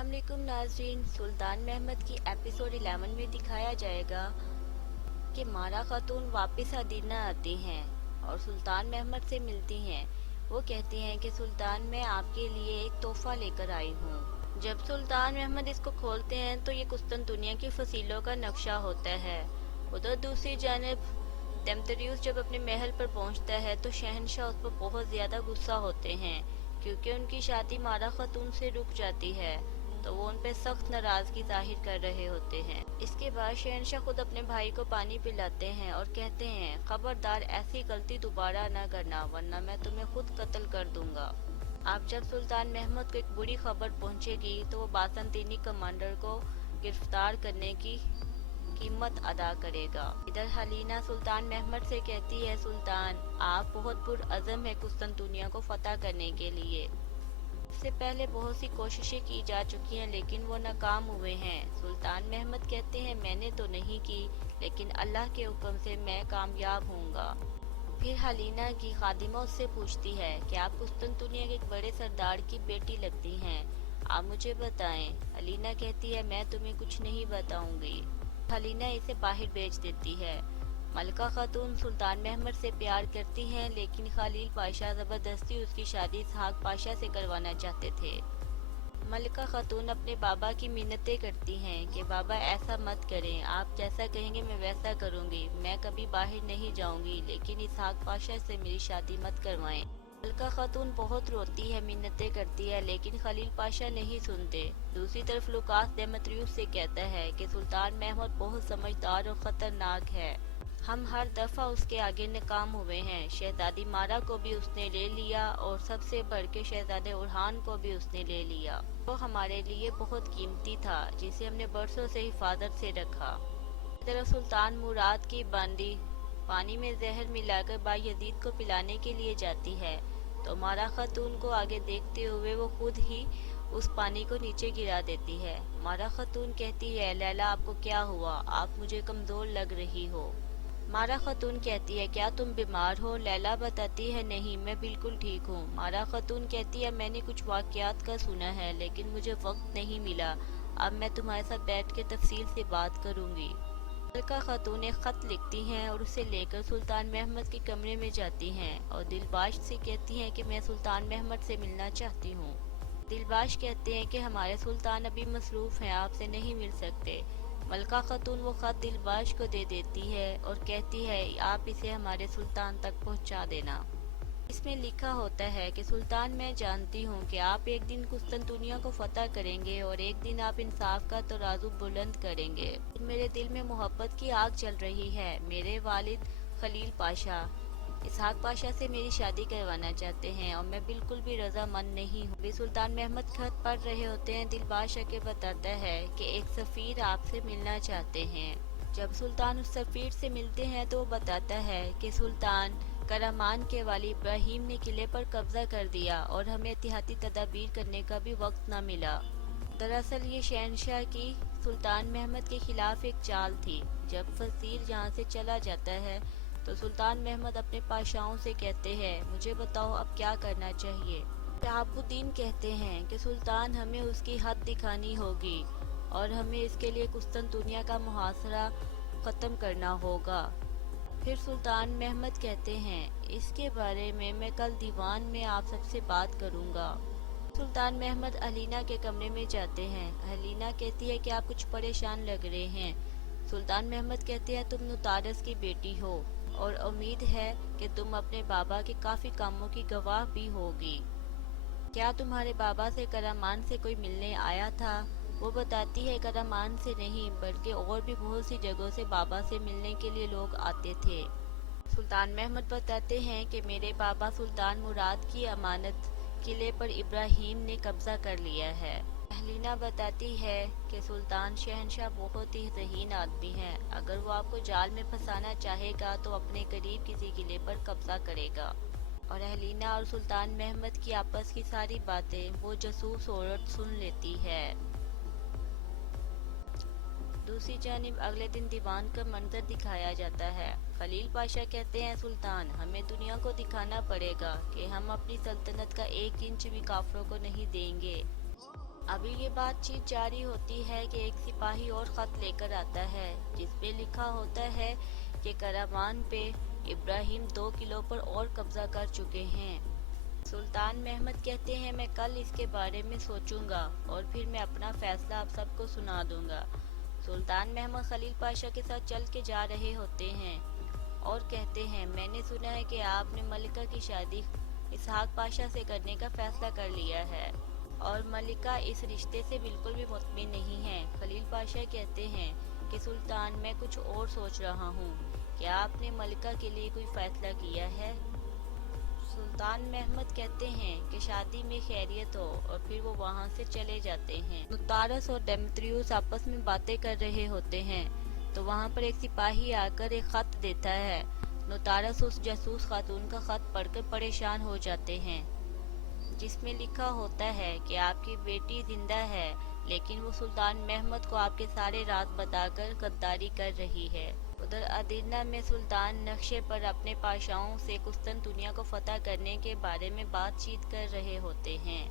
अस्सलाम वालेकुम नाज़रीन। सुल्तान महमद की एपिसोड 11 में दिखाया जाएगा कि मारा खातून वापस मदीना आती हैं और सुल्तान महमद से मिलती हैं। वो कहती हैं कि सुल्तान, मैं आपके लिए एक तोहफा लेकर आई हूँ। जब सुल्तान महमद इसको खोलते हैं तो ये कुस्तुनतुनिया की फसीलों का नक्शा होता है। उधर दूसरी जानब देमतरियुस जब अपने महल पर पहुंचता है तो शहनशाह उस पर बहुत ज़्यादा गुस्सा होते हैं क्योंकि उनकी शादी मारा खातून से रुक जाती है, तो वो उन पर सख्त नाराज़गी जाहिर कर रहे होते हैं। इसके बाद शहनशाह खुद अपने भाई को पानी पिलाते हैं और कहते हैं, खबरदार ऐसी गलती दोबारा न करना वरना मैं तुम्हें खुद कत्ल कर दूंगा। अब जब सुल्तान महमूद को एक बुरी खबर पहुंचेगी तो वो बासंतीनी कमांडर को गिरफ्तार करने की कीमत अदा करेगा। इधर हलीना सुल्तान महमद से कहती है, सुल्तान, आप बहुत पुरअज़म है कुस्तुनतुनिया को फतह करने के लिए। इससे पहले बहुत सी कोशिशें की जा चुकी हैं लेकिन वो नाकाम हुए हैं। सुल्तान महमद कहते हैं, मैंने तो नहीं की लेकिन अल्लाह के हुक्म से मैं कामयाब होऊंगा। फिर हलीना की खादिमा उससे पूछती है कि आप कुस्तुनतुनिया के एक बड़े सरदार की बेटी लगती हैं, आप मुझे बताएं। हलीना कहती है, मैं तुम्हें कुछ नहीं बताऊंगी। हलीना इसे बाहर भेज देती है। मलका खातून सुल्तान महमद से प्यार करती हैं लेकिन खलील पाशा ज़बरदस्ती उसकी शादी इसहाक पाशा से करवाना चाहते थे। मलका खातून अपने बाबा की मिन्नतें करती हैं कि बाबा ऐसा मत करें, आप जैसा कहेंगे मैं वैसा करूंगी, मैं कभी बाहर नहीं जाऊंगी लेकिन इसहाक पाशा से मेरी शादी मत करवाएं। मलका खातून बहुत रोती है, मिन्नतें करती है लेकिन खलील पाशा नहीं सुनते। दूसरी तरफ लुकास देमतरियुस से कहता है कि सुल्तान महमूद बहुत समझदार और ख़तरनाक है, हम हर दफ़ा उसके आगे नाकाम हुए हैं। शहजादी मारा को भी उसने ले लिया और सबसे बढ़ के शहजादे उरहान को भी उसने ले लिया। वो हमारे लिए बहुत कीमती था जिसे हमने बरसों से हिफाजत से रखा। तरफ सुल्तान मुराद की बांदी पानी में जहर मिलाकर बायजीद को पिलाने के लिए जाती है तो मारा खातून को आगे देखते हुए वो खुद ही उस पानी को नीचे गिरा देती है। मारा खातून कहती है, लैला आपको क्या हुआ, आप मुझे कमज़ोर लग रही हो। मारा खातून कहती है, क्या तुम बीमार हो? लैला बताती है, नहीं, मैं बिल्कुल ठीक हूँ। मारा खातून कहती है, मैंने कुछ वाक़यात का सुना है लेकिन मुझे वक्त नहीं मिला, अब मैं तुम्हारे साथ बैठ के तफसील से बात करूँगी। मलका खातून एक ख़त लिखती हैं और उसे लेकर सुल्तान महमद के कमरे में जाती हैं और दिलबाश से कहती हैं कि मैं सुल्तान महमद से मिलना चाहती हूँ। दिलबाश कहते हैं कि हमारे सुल्तान अभी मसरूफ़ हैं, आपसे नहीं मिल सकते। मलका खातून वो ख़त दिलबाश को दे देती है और कहती है, आप इसे हमारे सुल्तान तक पहुँचा देना। इसमें लिखा होता है कि सुल्तान, मैं जानती हूँ कि आप एक दिन कुस्तुनतुनिया को फतह करेंगे और एक दिन आप इंसाफ का तराजू बुलंद करेंगे। मेरे दिल में मोहब्बत की आग जल रही है। मेरे वालिद खलील पाशा इसहाक पाशा से मेरी शादी करवाना चाहते हैं और मैं बिल्कुल भी रजामंद नहीं हूँ। भी सुल्तान महमद खत पढ़ रहे होते हैं, दिलबाश आके बताता है कि एक सफ़ीर आपसे मिलना चाहते हैं। जब सुल्तान उस सफ़ीर से मिलते हैं तो वो बताता है कि सुल्तान, करामान के वाली इब्राहिम ने किले पर कब्जा कर दिया और हमें एहतियाती तदाबीर करने का भी वक्त न मिला। दरअसल ये शहनशाह की सुल्तान महमद के खिलाफ एक चाल थी। जब फसीर यहाँ से चला जाता है तो सुल्तान महमद अपने पाशाओं से कहते हैं, मुझे बताओ अब क्या करना चाहिए। शहाबुद्दीन कहते हैं कि सुल्तान, हमें उसकी हद दिखानी होगी और हमें इसके लिए कुस्तुनतुनिया का मुहासरा ख़त्म करना होगा। फिर सुल्तान महमद कहते हैं, इसके बारे में मैं कल दीवान में आप सबसे बात करूंगा। सुल्तान महमद हलीना के कमरे में जाते हैं। हलीना कहती है कि आप कुछ परेशान लग रहे हैं। सुल्तान महमद कहते हैं, तुम नुतारस की बेटी हो और उम्मीद है कि तुम अपने बाबा के काफ़ी कामों की गवाह भी होगी। क्या तुम्हारे बाबा से करामान से कोई मिलने आया था? वो बताती है, करामान से नहीं बल्कि और भी बहुत सी जगहों से बाबा से मिलने के लिए लोग आते थे। सुल्तान महमद बताते हैं कि मेरे बाबा सुल्तान मुराद की अमानत किले पर इब्राहिम ने कब्जा कर लिया है। हलीना बताती है कि सुल्तान शहनशाह बहुत ही ज़हीन आदमी है, अगर वो आपको जाल में फंसाना चाहेगा तो अपने करीब किसी किले पर कब्जा करेगा। और हलीना और सुल्तान महमद की आपस की सारी बातें वो जासूस औरत सुन लेती है। दूसरी जानिब अगले दिन दीवान का मंजर दिखाया जाता है। खलील पाशा कहते हैं, सुल्तान, हमें दुनिया को दिखाना पड़ेगा कि हम अपनी सल्तनत का 1 इंच भी काफरों को नहीं देंगे। अभी ये बातचीत जारी होती है कि एक सिपाही और ख़त लेकर आता है जिसपे लिखा होता है कि करामान पे इब्राहिम 2 किलो पर और कब्जा कर चुके हैं। सुल्तान महमद कहते हैं मैं कल इसके बारे में सोचूंगा और फिर मैं अपना फैसला आप सबको सुना दूंगा। सुल्तान महमद खलील पाशा के साथ चल के जा रहे होते हैं और कहते हैं मैंने सुना है कि आपने मलिका की शादी इसहाक पाशा से करने का फैसला कर लिया है और मलिका इस रिश्ते से बिल्कुल भी मुतमिन नहीं है। खलील पाशा कहते हैं कि सुल्तान मैं कुछ और सोच रहा हूँ, क्या आपने मलिका के लिए कोई फैसला किया है? सुल्तान महमद कहते हैं कि शादी में खैरियत हो और फिर वो वहाँ से चले जाते हैं। नुतारस और डेमेत्रियुस आपस में बातें कर रहे होते हैं तो वहाँ पर एक सिपाही आकर एक खत देता है। नुतारस उस जासूस खातून का खत पढ़कर परेशान हो जाते हैं जिसमें लिखा होता है कि आपकी बेटी जिंदा है लेकिन वो सुल्तान महमद को आपके सारे राज बताकर गद्दारी कर रही है। उधर अदीना में सुल्तान नक्शे पर अपने पाशाओं से कुस्तुनतुनिया को फतह करने के बारे में बातचीत कर रहे होते हैं।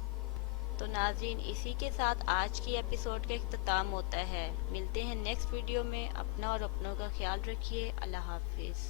तो नाज़रीन इसी के साथ आज की एपिसोड का इख्तिताम होता है। मिलते हैं नेक्स्ट वीडियो में। अपना और अपनों का ख्याल रखिए। अल्लाह हाफिज़।